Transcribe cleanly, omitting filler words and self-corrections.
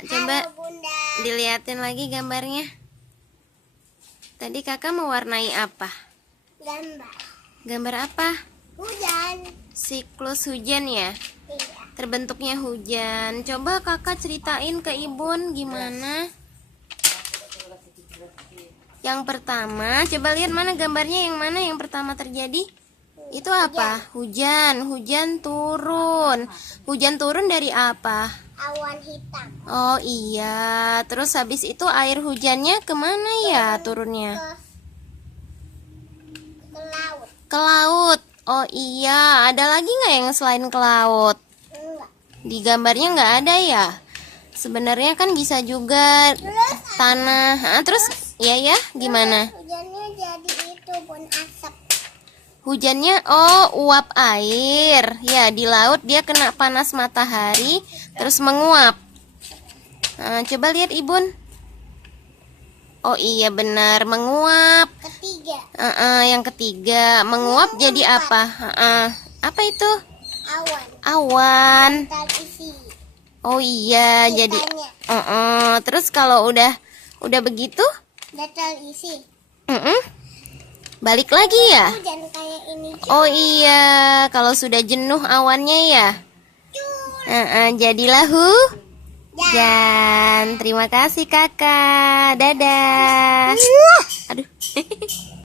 Coba Halo Bunda. dilihatin lagi gambarnya. Tadi kakak mewarnai apa? Gambar. Gambar apa? Hujan. Siklus hujan ya? Iya. Terbentuknya hujan. Coba kakak ceritain ke Ibun gimana? Yang pertama, coba lihat mana gambarnya, yang mana yang pertama terjadi? Itu apa? Hujan. Hujan turun. Hujan turun dari apa? Awan hitam. Oh iya. Terus habis itu air hujannya kemana ya turunnya? Ke laut. Ke laut. Oh iya. Ada lagi nggak yang selain ke laut? Enggak. Di gambarnya nggak ada ya? Sebenarnya kan bisa juga tanah. Terus ya gimana? Hujannya jadi itu pun asap. Hujannya uap air. Ya, di laut dia kena panas matahari terus menguap. Nah, coba lihat Ibun. Oh iya benar, menguap. Ketiga. Yang ketiga, menguap jadi apa? Apa itu? Awan. Awan. Terisi. Oh iya, jadi Kitanya. terus kalau udah begitu, Udah terisi. balik lagi ya? Hujan kayak ini. Oh iya, kalau sudah jenuh awannya ya. Jadilah hujan. Terima kasih kakak. Dadah. Aduh.